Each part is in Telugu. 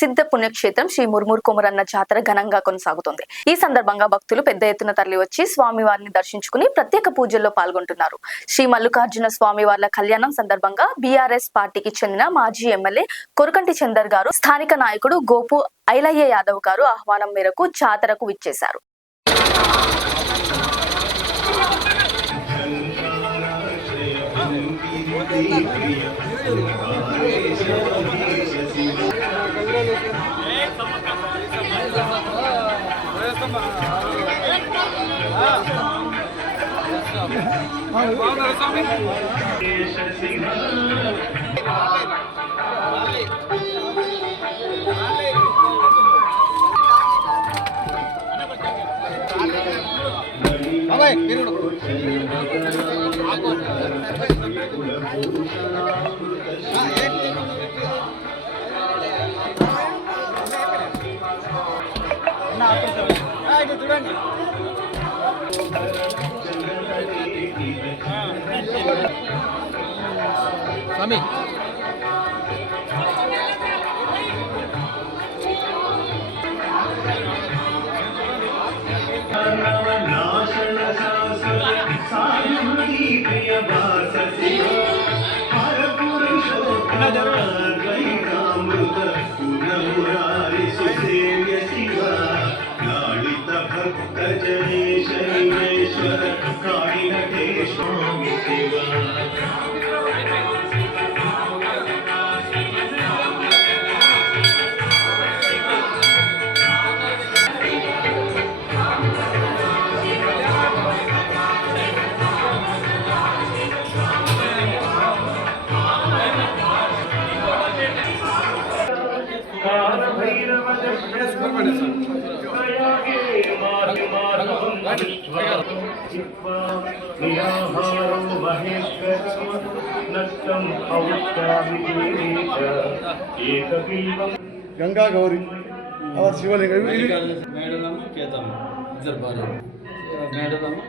ప్రసిద్ధ పుణ్యక్షేత్రం శ్రీ మురుమూరు కొమరన్న జాతర ఘనంగా కొనసాగుతుంది. ఈ సందర్భంగా భక్తులు పెద్ద ఎత్తున తరలివచ్చి స్వామివారిని దర్శించుకుని ప్రత్యేక పూజల్లో పాల్గొంటున్నారు. శ్రీ మల్లికార్జున స్వామివార్ల కళ్యాణం సందర్భంగా బీఆర్ఎస్ పార్టీకి చెందిన మాజీ ఎమ్మెల్యే కొరకంటి చందర్ గారు, స్థానిక నాయకుడు గోపు ఐలయ్య యాదవ్ గారు ఆహ్వానం మేరకు జాతరకు విచ్చేశారు. చూడండి స్వామి गंगा गौरी और शिवलिंग మేడలమ్మ కేతమ్మ ఇద్దరు భార్య మేడలమ్మ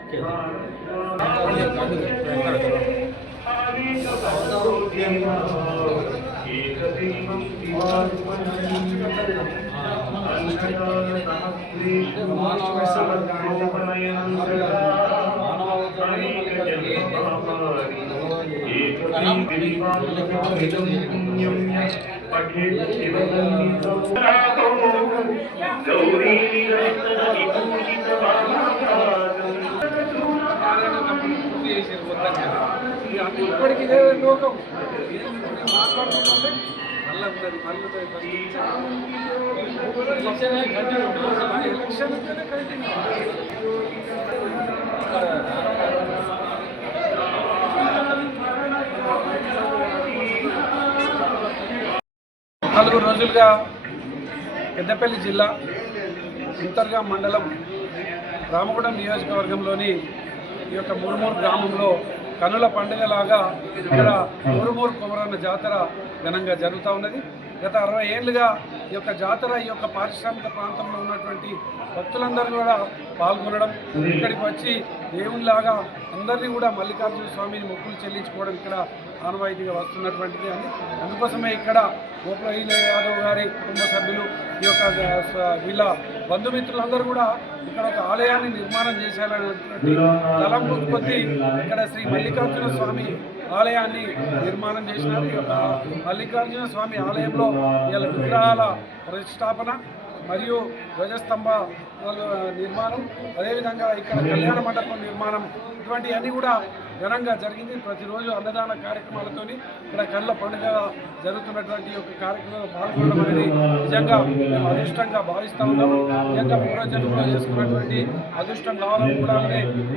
ఇప్పటికి ఇదే లోకం మాట్లాడుతుంటే మళ్ళీ ఎలక్షన్ నాలుగు రోజులుగా పెద్దపల్లి జిల్లా ఇంతర్గా మండలం రామగుండం నియోజకవర్గంలోని ఈ యొక్క మురుమూరు గ్రామంలో కనుల పండుగలాగా ఇక్కడ మురుమూరు కొమరన్న జాతర ఘనంగా జరుగుతూ ఉన్నది. గత 60 ఏళ్ళుగా ఈ యొక్క జాతర ఈ యొక్క పారిశ్రామిక ప్రాంతంలో ఉన్నటువంటి భక్తులందరూ కూడా పాల్గొనడం, ఇక్కడికి వచ్చి దేవునిలాగా అందరినీ కూడా మల్లికార్జున స్వామిని మొక్కులు చెల్లించుకోవడం ఇక్కడ ఆనవాయితీగా వస్తున్నటువంటిది. అందుకోసమే ఇక్కడ గోపు ఐలయ్య యాదవ్ గారి కుటుంబ సభ్యులు ఈ యొక్క వీళ్ళ బంధుమిత్రులందరూ కూడా ఇక్కడ ఒక ఆలయాన్ని నిర్మాణం చేసేయాలనేటువంటి తలంపు కొద్దీ ఇక్కడ శ్రీ మల్లికార్జున స్వామి ఆలయాన్ని నిర్మాణం చేసినారు. ఈ యొక్క మల్లికార్జున స్వామి ఆలయంలో ఇలా విగ్రహాల ప్రతిష్టాపన మరియు ధ్వజస్తంభ నిర్మాణం, అదేవిధంగా ఇక్కడ కళ్యాణ మండపం నిర్మాణం, ఇటువంటివన్నీ కూడా ఘనంగా జరిగింది. ప్రతిరోజు అన్నదాన కార్యక్రమాలతో ఇక్కడ కళ్ళ పండుగ జరుగుతున్నటువంటి యొక్క కార్యక్రమంలో పాల్గొనడం అనేది నిజంగా మేము అదృష్టంగా భావిస్తూ ఉన్నాము. నిజంగా పూర్వజన్మలో చేసుకున్నటువంటి అదృష్టం కావాలని కూడా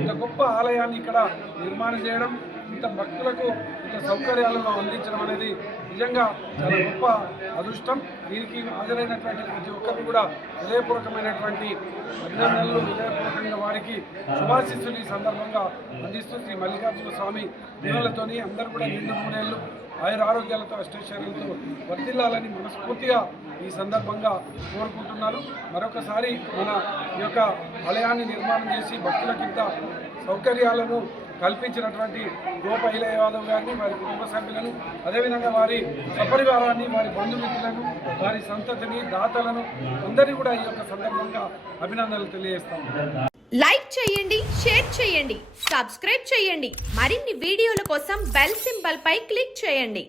ఇంత గొప్ప ఆలయాన్ని ఇక్కడ నిర్మాణం చేయడం, ఇంత భక్తులకు ఇంత సౌకర్యాలను అందించడం అనేది నిజంగా చాలా గొప్ప అదృష్టం. దీనికి హాజరైనటువంటి ప్రతి ఒక్కరు కూడా హృదయపూర్వకమైనటువంటి అభినందనలు, హృదయపూర్వకంగా వారికి శుభాశిస్సులు ఈ సందర్భంగా అందిస్తూ శ్రీ మల్లికార్జున స్వామి దీవులతోని అందరూ కూడా నిండు మూడేళ్ళు ఆయుర ఆరోగ్యాలతో అష్టైశ్వర్యాలతో వర్ధిల్లాలని మనస్ఫూర్తిగా ఈ సందర్భంగా కోరుకుంటున్నాను. మరొకసారి మన ఈ యొక్క ఆలయాన్ని నిర్మాణం చేసి భక్తులకింత సౌకర్యాలను కల్పించినటువంటి గోప ఇలయ యాదవ్ గారిని, వారి కుటుంబ సభ్యులను, అదేవిధంగా వారి సపరివారాన్ని, వారి బంధుమిత్రులను, వారి సంతతిని, దాతలను అందరినీ కూడా ఈ యొక్క సందర్భంగా అభినందనలు తెలియజేస్తాము. లైక్ చేయండి, షేర్ చేయండి, సబ్స్క్రైబ్ చేయండి. మరిన్ని వీడియోల కోసం బెల్ సింబల్ పై క్లిక్ చేయండి.